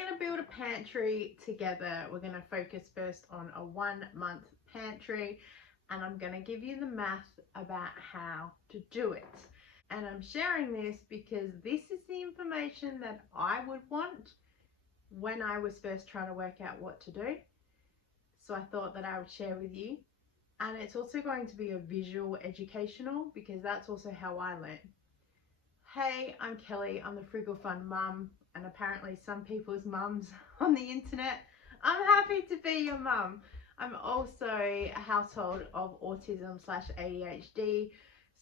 going to build a pantry together. We're going to focus first on a 1 month pantry, and I'm going to give you the math about how to do it. And I'm sharing this because this is the information that I would want when I was first trying to work out what to do. So I thought that I would share with you. And it's also going to be a visual educational, because that's also how I learn. Hey, I'm Kelly. I'm the Frugal Fun mum, and apparently some people's mums on the internet. I'm happy to be your mum. I'm also a household of autism/ADHD,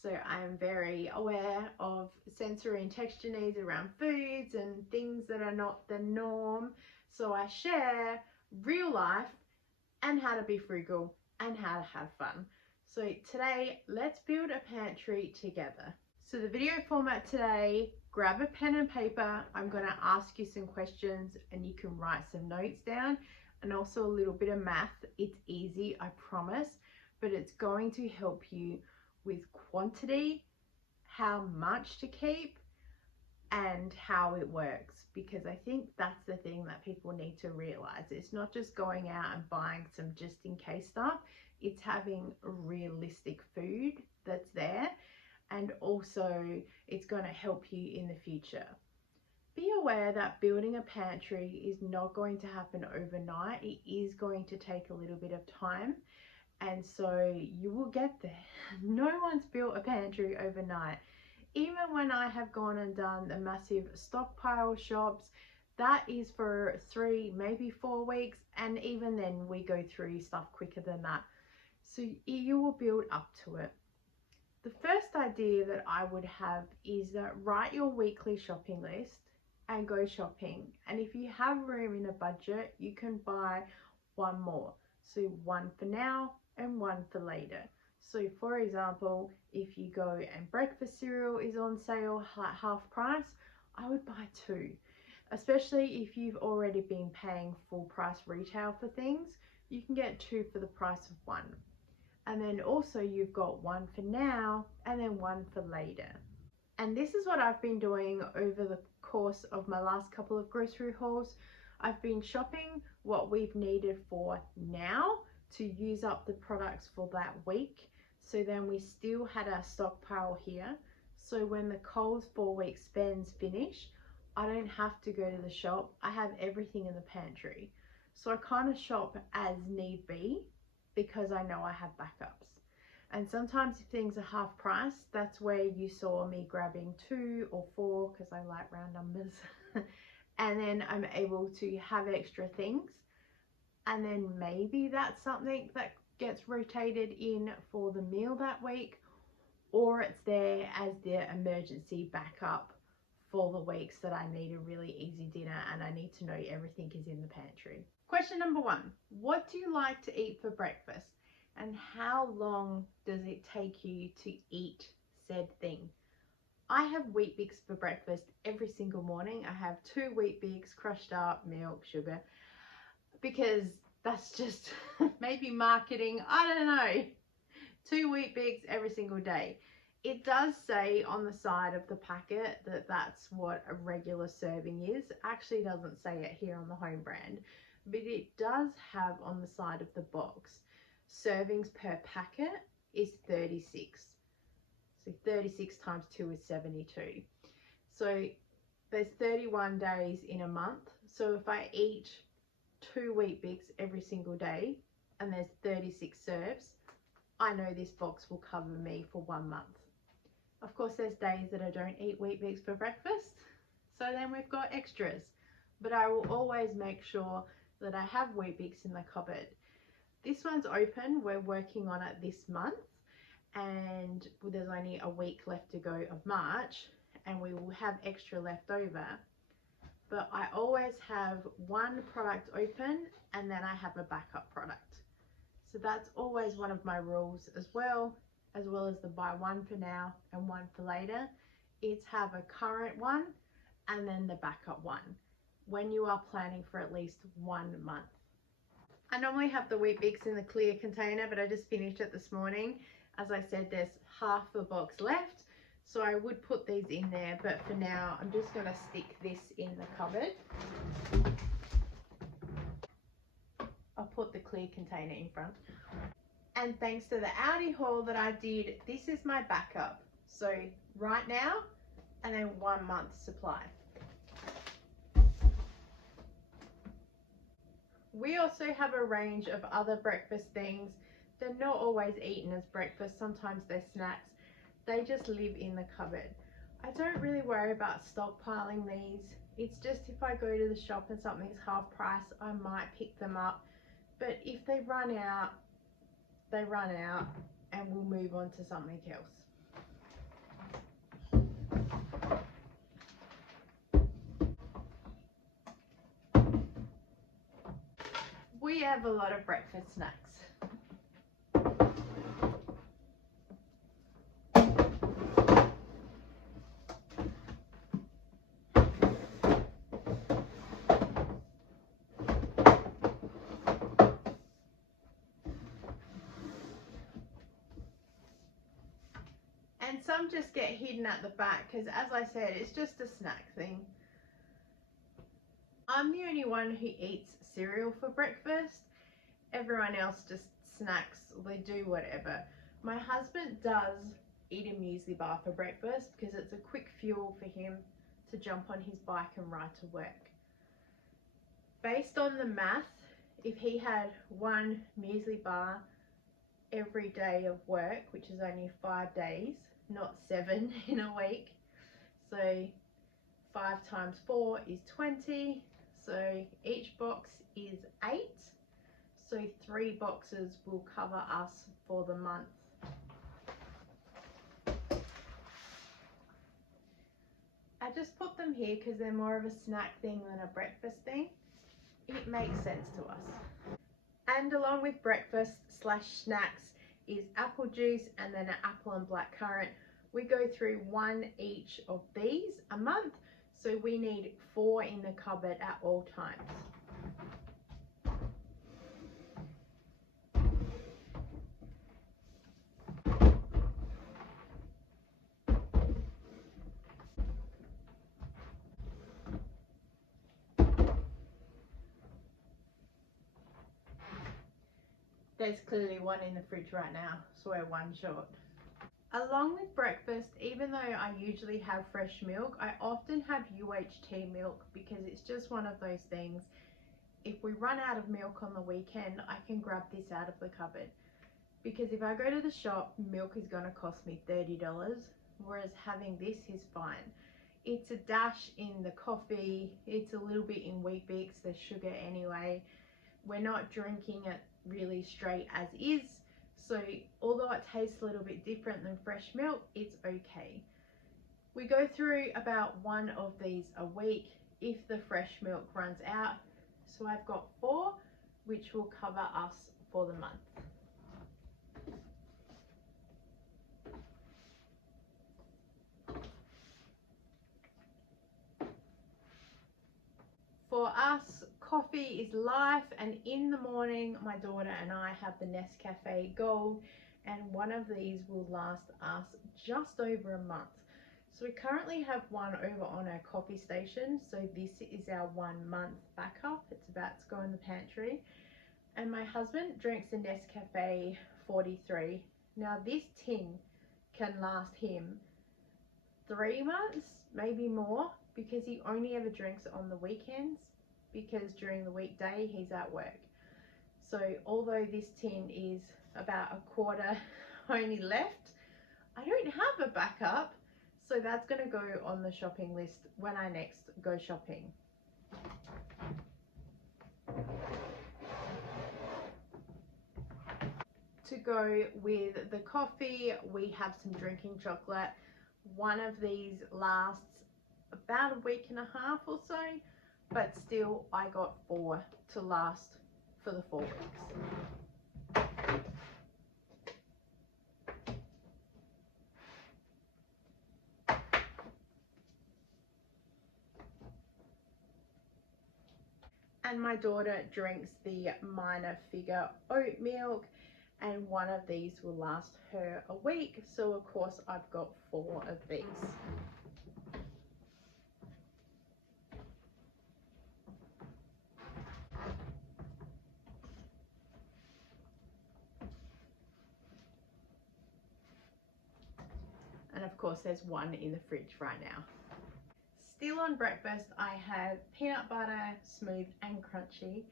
so I am very aware of sensory and texture needs around foods and things that are not the norm. So I share real life and how to be frugal and how to have fun. So today, let's build a pantry together. So the video format today, grab a pen and paper. I'm going to ask you some questions and you can write some notes down, and also a little bit of math. It's easy, I promise, but it's going to help you with quantity, how much to keep, and how it works, because I think that's the thing that people need to realize. It's not just going out and buying some just in case stuff, it's having realistic food that's there, and also it's going to help you in the future. Be aware that building a pantry is not going to happen overnight. It is going to take a little bit of time, and so you will get there. No one's built a pantry overnight. Even when I have gone and done the massive stockpile shops, that is for 3, maybe 4 weeks, and even then we go through stuff quicker than that. So you will build up to it. The first idea that I would have is that write your weekly shopping list and go shopping. And if you have room in a budget, you can buy 1 more. So 1 for now and 1 for later. So for example, if you go and breakfast cereal is on sale at half price, I would buy 2. Especially if you've already been paying full price retail for things, you can get 2 for the price of 1. And then also you've got 1 for now and then 1 for later. And this is what I've been doing over the course of my last couple of grocery hauls. I've been shopping what we've needed for now to use up the products for that week. So then we still had our stockpile here. So when the Coles 4-week spends finish, I don't have to go to the shop. I have everything in the pantry. So I kind of shop as need be, because I know I have backups. And sometimes if things are half price, that's where you saw me grabbing 2 or 4, because I like round numbers. And then I'm able to have extra things. And then maybe that's something that gets rotated in for the meal that week, or it's there as the emergency backup for the weeks that I need a really easy dinner and I need to know everything is in the pantry. Question number 1, what do you like to eat for breakfast, and how long does it take you to eat said thing? I have Wheat Bix for breakfast every single morning. I have 2 Wheat Bix, crushed up, milk, sugar, because that's just maybe marketing, I don't know. 2 Wheat Bix every single day. It does say on the side of the packet that that's what a regular serving is. It actually doesn't say it here on the home brand, but it does have on the side of the box, servings per packet is 36. So 36 times 2 is 72. So there's 31 days in a month. So if I eat 2 Wheat Bix every single day and there's 36 serves, I know this box will cover me for 1 month. Of course, there's days that I don't eat Wheat Bix for breakfast, so then we've got extras. But I will always make sure that I have Wheat Bix in the cupboard. This one's open. We're working on it this month, and there's only a week left to go of March, and we will have extra left over. But I always have 1 product open and then I have a backup product. So that's always one of my rules, as well as the buy 1 for now and 1 for later. It's have a current one and then the backup one when you are planning for at least 1 month. I normally have the Wheat Bix in the clear container, but I just finished it this morning. As I said, there's half a box left, so I would put these in there, but for now I'm just going to stick this in the cupboard. clear container in front. And thanks to the Aldi haul that I did, this is my backup. So right now, and then 1 month supply. We also have a range of other breakfast things. They're not always eaten as breakfast, sometimes they're snacks. They just live in the cupboard. I don't really worry about stockpiling these. It's just if I go to the shop and something's half price, I might pick them up. But if they run out, they run out, and we'll move on to something else. We have a lot of breakfast snacks. And some just get hidden at the back because, as I said, it's just a snack thing. I'm the only one who eats cereal for breakfast. Everyone else just snacks, they do whatever. My husband does eat a muesli bar for breakfast because it's a quick fuel for him to jump on his bike and ride to work. Based on the math, if he had one muesli bar every day of work, which is only 5 days, not 7 in a week, so 5 times 4 is 20, so each box is 8, so 3 boxes will cover us for the month. I just put them here because they're more of a snack thing than a breakfast thing. It makes sense to us. And along with breakfast / snacks is apple juice and then an apple and blackcurrant. We go through 1 each of these a month, so we need 4 in the cupboard at all times. There's clearly 1 in the fridge right now, so we're 1 short. Along with breakfast, even though I usually have fresh milk, I often have UHT milk because it's just one of those things. If we run out of milk on the weekend, I can grab this out of the cupboard. Because if I go to the shop, milk is going to cost me $30, whereas having this is fine. It's a dash in the coffee, it's a little bit in Weet-Bix, there's sugar anyway. We're not drinking it really straight as is. So although it tastes a little bit different than fresh milk, it's okay. We go through about 1 of these a week if the fresh milk runs out. So I've got 4, which will cover us for the month. For us, coffee is life, and in the morning my daughter and I have the Nescafe Gold, and one of these will last us just over a month. So we currently have 1 over on our coffee station, so this is our 1 month backup. It's about to go in the pantry. And my husband drinks a Nescafe 43. Now this tin can last him 3 months, maybe more, because he only ever drinks it on the weekends, because during the weekday he's at work. So although this tin is about a quarter only left, I don't have a backup, so that's going to go on the shopping list when I next go shopping. To go with the coffee, we have some drinking chocolate. One of these lasts about a week and a half or so, but still I got 4 to last for the 4 weeks. And my daughter drinks the minor figure oat milk, and one of these will last her a week, so of course I've got 4 of these. course there's one in the fridge right now. Still on breakfast, I have peanut butter, smooth and crunchy,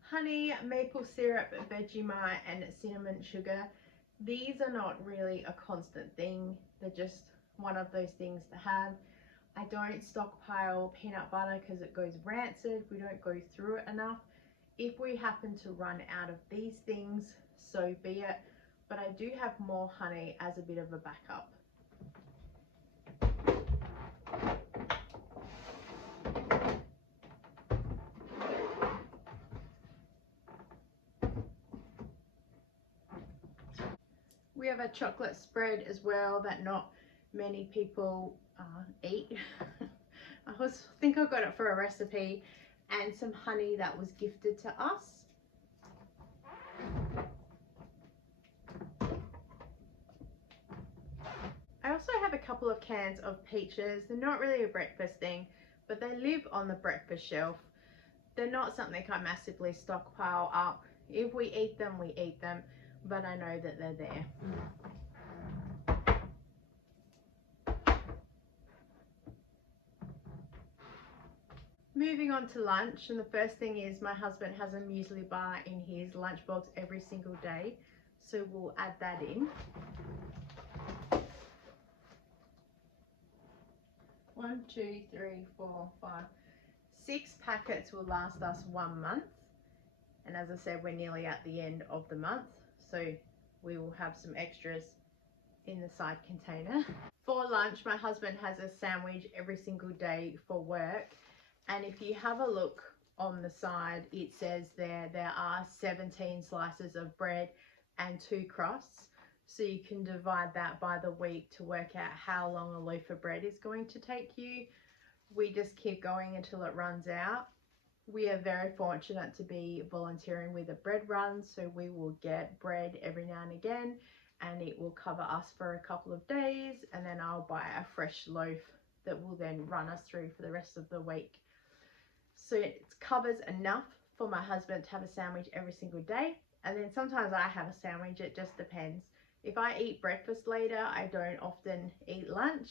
honey, maple syrup, Vegemite and cinnamon sugar. These are not really a constant thing, they're just one of those things to have. I don't stockpile peanut butter because it goes rancid, we don't go through it enough. If we happen to run out of these things, so be it, but I do have more honey as a bit of a backup. We have a chocolate spread as well that not many people eat. I think I got it for a recipe, and some honey that was gifted to us. I also have a couple of cans of peaches. They're not really a breakfast thing, but they live on the breakfast shelf. They're not something I massively stockpile up. If we eat them, we eat them, but I know that they're there. Moving on to lunch, and the first thing is my husband has a muesli bar in his lunchbox every single day, so we'll add that in. 1, 2, 3, 4, 5, 6 packets will last us 1 month, and as I said, we're nearly at the end of the month, so we will have some extras in the side container. For lunch, my husband has a sandwich every single day for work, and if you have a look on the side, it says there are 17 slices of bread and 2 crusts. So you can divide that by the week to work out how long a loaf of bread is going to take you. We just keep going until it runs out. We are very fortunate to be volunteering with a bread run, so we will get bread every now and again, and it will cover us for a couple of days, and then I'll buy a fresh loaf that will then run us through for the rest of the week. So it covers enough for my husband to have a sandwich every single day, and then sometimes I have a sandwich. It just depends. If I eat breakfast later, I don't often eat lunch,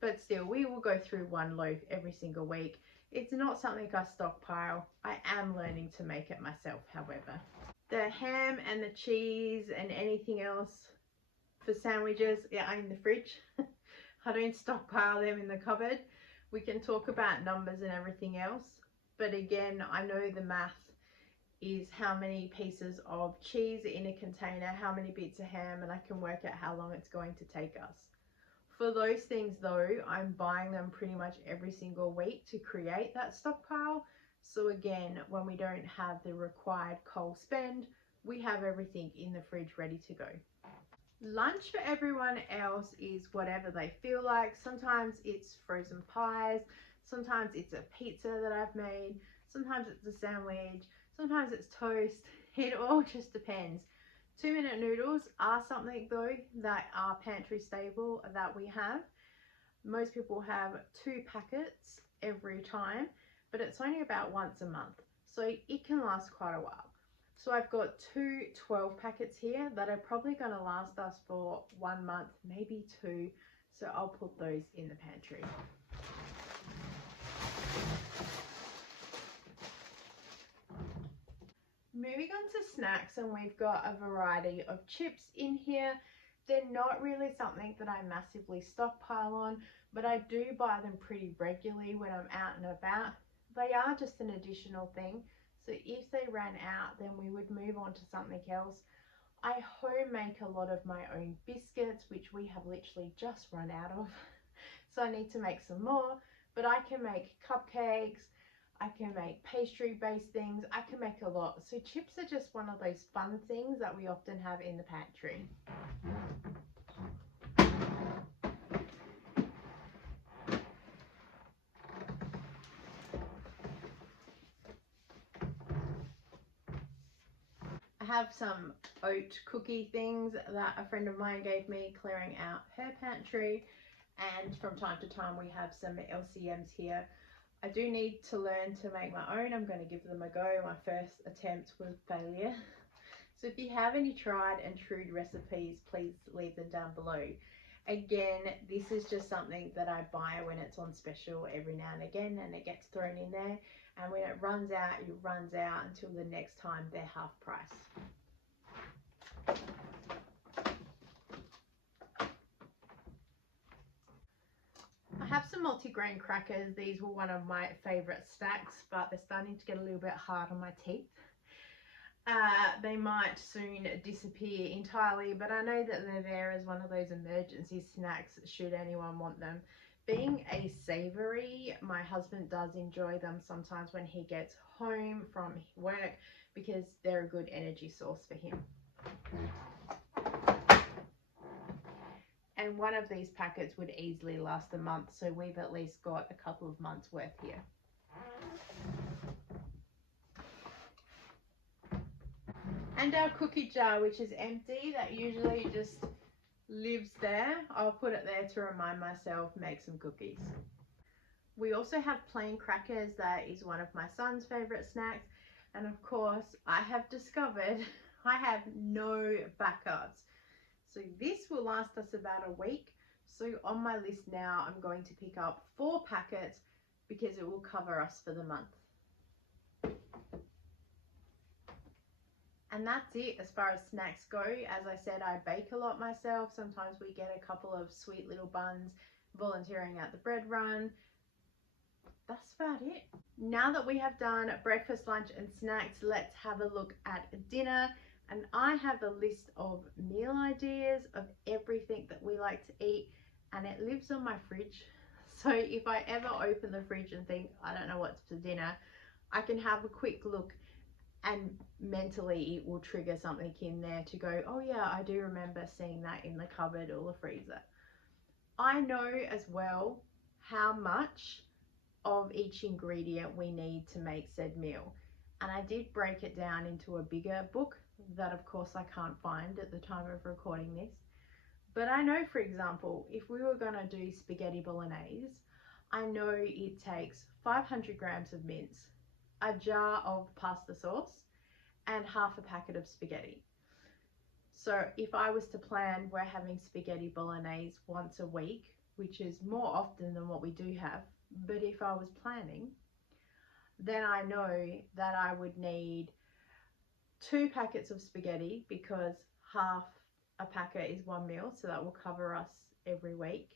but still we will go through 1 loaf every single week. It's not something I stockpile. I am learning to make it myself, however. The ham and the cheese and anything else for sandwiches are in the fridge. I don't stockpile them in the cupboard. We can talk about numbers and everything else, but again, I know the math is how many pieces of cheese in a container, how many bits of ham, and I can work out how long it's going to take us. For those things though, I'm buying them pretty much every single week to create that stockpile. So again, when we don't have the required coal spend, we have everything in the fridge ready to go. Lunch for everyone else is whatever they feel like. Sometimes it's frozen pies, sometimes it's a pizza that I've made, sometimes it's a sandwich, sometimes it's toast. It all just depends. 2-minute noodles are something though that are pantry stable that we have. Most people have 2 packets every time, but it's only about once a month, so it can last quite a while. So I've got 2 12 packets here that are probably going to last us for 1 month, maybe 2. So I'll put those in the pantry. Moving on to snacks, and we've got a variety of chips in here. They're not really something that I massively stockpile on, but I do buy them pretty regularly when I'm out and about. They are just an additional thing. So if they ran out, then we would move on to something else. I home make a lot of my own biscuits, which we have literally just run out of. So I need to make some more, but I can make cupcakes, I can make pastry based things, I can make a lot. So chips are just one of those fun things that we often have in the pantry. I have some oat cookie things that a friend of mine gave me, clearing out her pantry, and from time to time we have some LCMs here. I do need to learn to make my own. I'm going to give them a go. My first attempt was failure. So if you have any tried and true recipes, please leave them down below. Again, this is just something that I buy when it's on special every now and again, and it gets thrown in there. And when it runs out, it runs out until the next time they're half price. I have some multigrain crackers. These were one of my favorite snacks, but they're starting to get a little bit hard on my teeth. They might soon disappear entirely, but I know that they're there as one of those emergency snacks should anyone want them. Being a savoury, my husband does enjoy them sometimes when he gets home from work because they're a good energy source for him. And one of these packets would easily last a month, so we've at least got a couple of months worth here. And our cookie jar, which is empty, that usually just lives there. I'll put it there to remind myself, make some cookies. We also have plain crackers. That is one of my son's favorite snacks. And of course, I have discovered I have no backups. So this will last us about a week. So on my list now, I'm going to pick up 4 packets because it will cover us for the month. And that's it as far as snacks go. As I said, I bake a lot myself. Sometimes we get a couple of sweet little buns volunteering at the bread run. That's about it. Now that we have done breakfast, lunch and snacks, let's have a look at dinner. And I have a list of meal ideas of everything that we like to eat, and it lives on my fridge. So if I ever open the fridge and think, I don't know what's for dinner, I can have a quick look and mentally it will trigger something in there to go, oh yeah, I do remember seeing that in the cupboard or the freezer. I know as well how much of each ingredient we need to make said meal. And I did break it down into a bigger book that of course I can't find at the time of recording this. But I know, for example, if we were gonna do spaghetti bolognese, I know it takes 500 grams of mince, a jar of pasta sauce, and half a packet of spaghetti. So if I was to plan, we're having spaghetti bolognese once a week, which is more often than what we do have, but if I was planning, then I know that I would need 2 packets of spaghetti because half a packet is 1 meal, so that will cover us every week,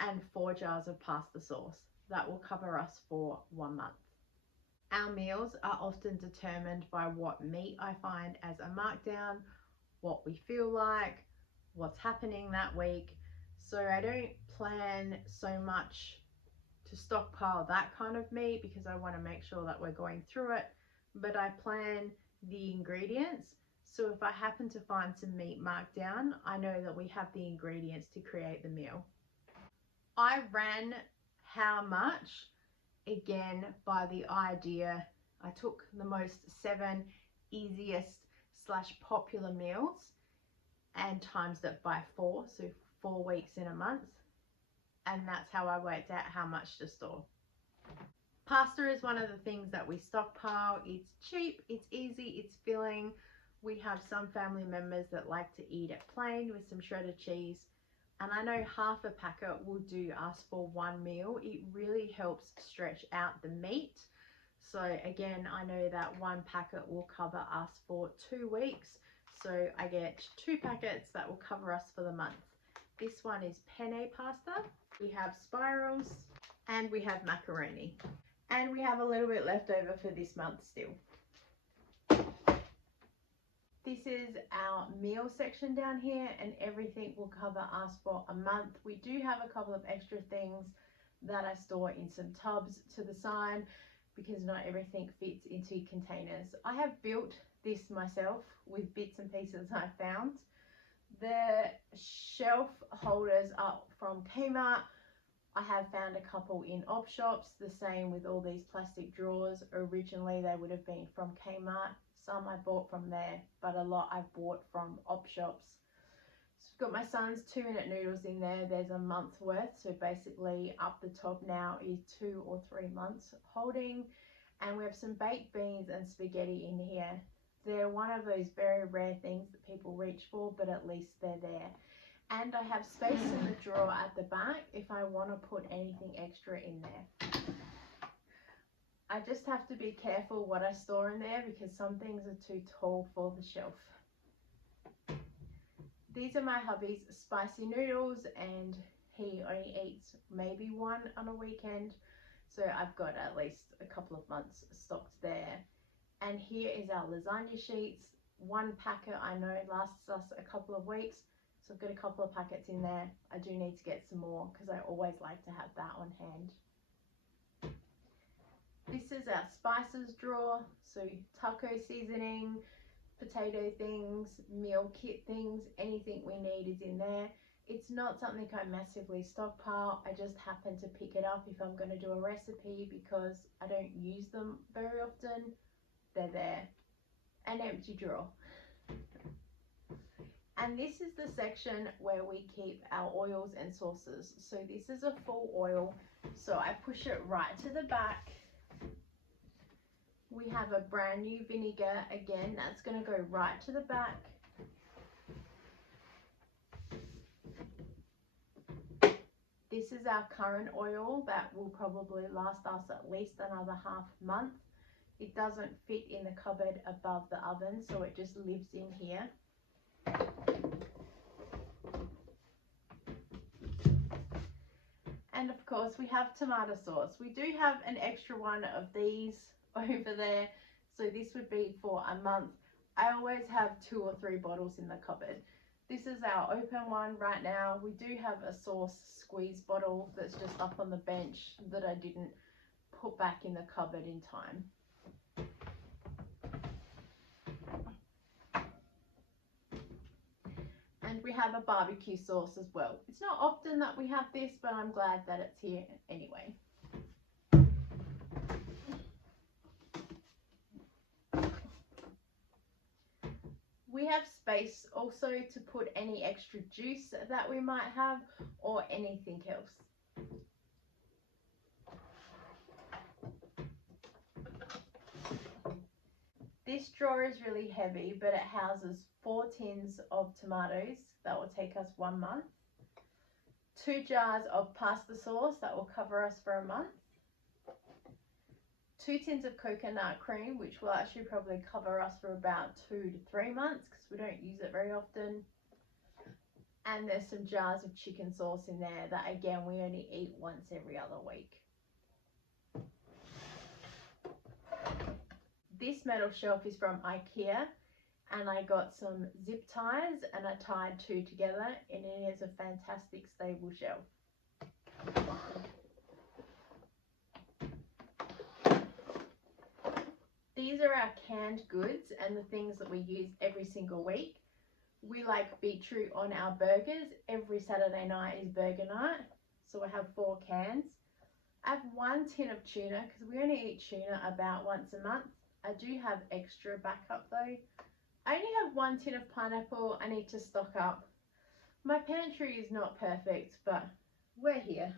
and 4 jars of pasta sauce. That will cover us for 1 month. Our meals are often determined by what meat I find as a markdown, what we feel like, what's happening that week. So I don't plan so much to stockpile that kind of meat because I want to make sure that we're going through it, but I plan the ingredients. So if I happen to find some meat marked down, I know that we have the ingredients to create the meal. I ran how much, again, by the idea, I took the most 7 easiest / popular meals and times that by 4, so 4 weeks in a month. And that's how I worked out how much to store. Pasta is one of the things that we stockpile. It's cheap, it's easy, it's filling. We have some family members that like to eat it plain with some shredded cheese. And I know half a packet will do us for 1 meal. It really helps stretch out the meat. So again, I know that 1 packet will cover us for 2 weeks. So I get 2 packets that will cover us for the month. This one is penne pasta. We have spirals and we have macaroni. And we have a little bit left over for this month still. This is our meal section down here, and everything will cover us for a month. We do have a couple of extra things that I store in some tubs to the side because not everything fits into containers. I have built this myself with bits and pieces I found. The shelf holders are from Kmart. I have found a couple in op shops, the same with all these plastic drawers. Originally they would have been from Kmart. Some I bought from there, but a lot I've bought from op shops. So I've got my son's 2-minute noodles in there. There's a month's worth, so basically up the top now is 2 or 3 months holding. And we have some baked beans and spaghetti in here. They're one of those very rare things that people reach for, but at least they're there. And I have space in the drawer at the back if I want to put anything extra in there. I just have to be careful what I store in there because some things are too tall for the shelf. These are my hubby's spicy noodles, and he only eats maybe one on a weekend, so I've got at least a couple of months stocked there. And here is our lasagna sheets. One packet I know lasts us a couple of weeks, so I've got a couple of packets in there. I do need to get some more because I always like to have that on hand. This is our spices drawer, so taco seasoning, potato things, meal kit things, anything we need is in there. It's not something I massively stockpile. I just happen to pick it up if I'm going to do a recipe because I don't use them very often. They're there. An empty drawer. And this is the section where we keep our oils and sauces. So this is a full oil, so I push it right to the back. We have a brand new vinegar, again, that's going to go right to the back. This is our current oil that will probably last us at least another half month. It doesn't fit in the cupboard above the oven, so it just lives in here. And of course we have tomato sauce. We do have an extra one of these over there, so this would be for a month. I always have 2 or 3 bottles in the cupboard. This is our open one right now. We do have a sauce squeeze bottle that's just up on the bench that I didn't put back in the cupboard in time. And we have a barbecue sauce as well. It's not often that we have this, but I'm glad that it's here anyway. We have space also to put any extra juice that we might have or anything else. This drawer is really heavy, but it houses 4 tins of tomatoes that will take us 1 month, 2 jars of pasta sauce that will cover us for a month, 2 tins of coconut cream, which will actually probably cover us for about 2 to 3 months because we don't use it very often. And there's some jars of chicken sauce in there that, again, we only eat once every other week. This metal shelf is from IKEA, and I got some zip ties and I tied 2 together, and it is a fantastic stable shelf. These are our canned goods and the things that we use every single week. We like beetroot on our burgers. Every Saturday night is burger night, so I have 4 cans. I have 1 tin of tuna because we only eat tuna about once a month. I do have extra backup though. I only have 1 tin of pineapple. I need to stock up. My pantry is not perfect, but we're here.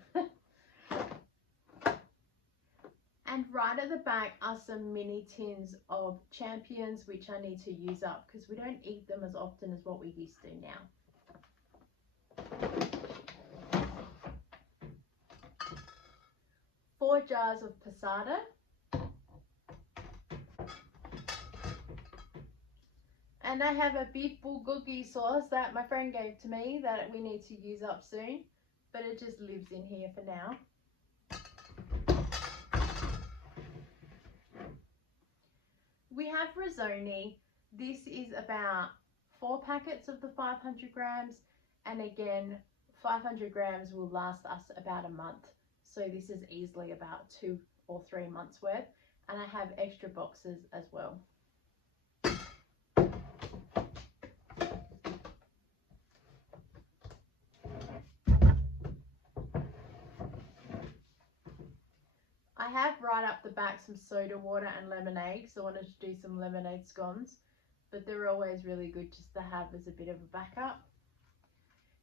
And right at the back are some mini tins of Champions, which I need to use up because we don't eat them as often as what we used to now. Four jars of passata. And I have a beef bulgogi sauce that my friend gave to me that we need to use up soon, but it just lives in here for now. We have risoni. This is about 4 packets of the 500 grams, and again 500 grams will last us about a month, so this is easily about 2 or 3 months worth, and I have extra boxes as well. I have right up the back some soda water and lemonade because I wanted to do some lemonade scones, but they're always really good just to have as a bit of a backup.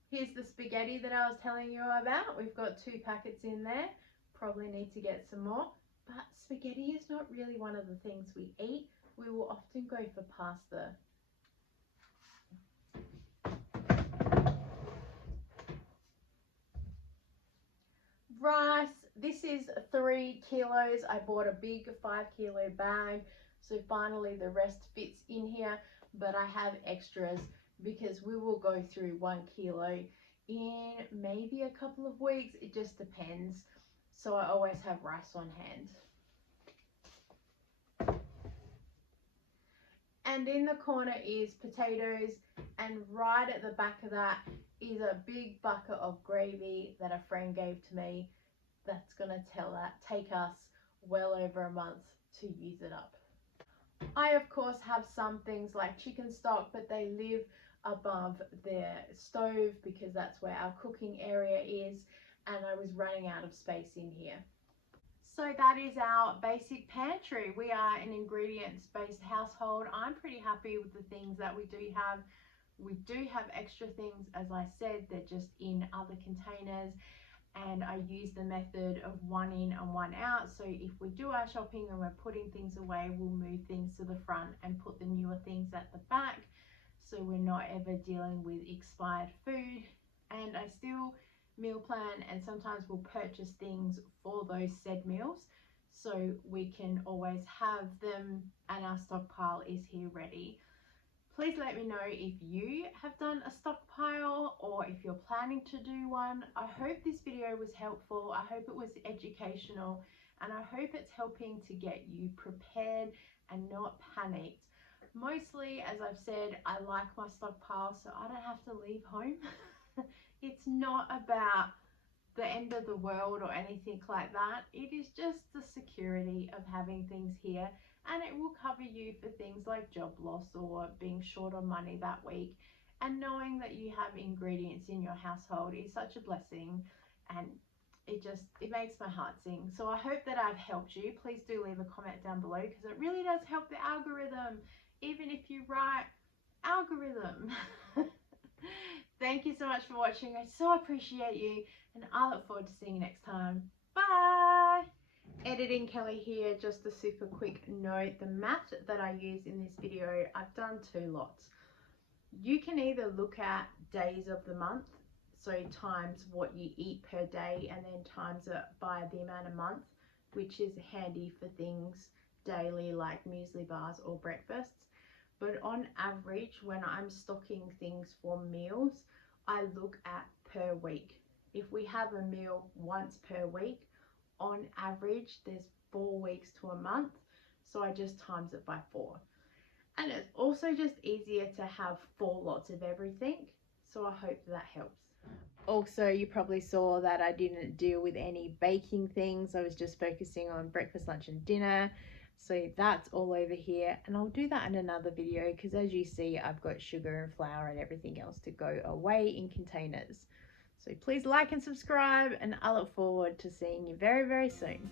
Here's the spaghetti that I was telling you about. We've got 2 packets in there. Probably need to get some more, but spaghetti is not really one of the things we eat. We will often go for pasta. Rice, this is 3 kilos. I bought a big 5-kilo bag, so finally the rest fits in here, but I have extras because we will go through 1 kilo in maybe a couple of weeks. It just depends, so I always have rice on hand. And in the corner is potatoes, and right at the back of that is a big bucket of gravy that a friend gave to me. That's gonna take us well over a month to use it up. I of course have some things like chicken stock, but they live above the stove because that's where our cooking area is, and I was running out of space in here. So that is our basic pantry. We are an ingredients-based household. I'm pretty happy with the things that we do have. We do have extra things, as I said, they're just in other containers, and I use the method of 1 in and 1 out. So if we do our shopping and we're putting things away, we'll move things to the front and put the newer things at the back, so we're not ever dealing with expired food. And I still meal plan, and sometimes we'll purchase things for those said meals so we can always have them, and our stockpile is here ready. Please let me know if you have done a stockpile or if you're planning to do one. I hope this video was helpful. I hope it was educational, and I hope it's helping to get you prepared and not panicked. Mostly, as I've said, I like my stockpile so I don't have to leave home. It's not about the end of the world or anything like that. It is just the security of having things here, and it will cover you for things like job loss or being short on money that week. And knowing that you have ingredients in your household is such a blessing, and it makes my heart sing. So I hope that I've helped you. Please do leave a comment down below because it really does help the algorithm, even if you write algorithm. Thank you so much for watching. I so appreciate you, and I look forward to seeing you next time. Bye! Editing Kelly here. Just a super quick note. The math that I use in this video, I've done 2 lots. You can either look at days of the month, so times what you eat per day, and then times it by the amount of month, which is handy for things daily like muesli bars or breakfasts. But on average, when I'm stocking things for meals, I look at per week. If we have a meal once per week, on average, there's 4 weeks to a month. So I just times it by 4. And it's also just easier to have 4 lots of everything. So I hope that helps. Also, you probably saw that I didn't deal with any baking things. I was just focusing on breakfast, lunch and dinner. So that's all over here, and I'll do that in another video because as you see, I've got sugar and flour and everything else to go away in containers. So please like and subscribe, and I look forward to seeing you very, very soon.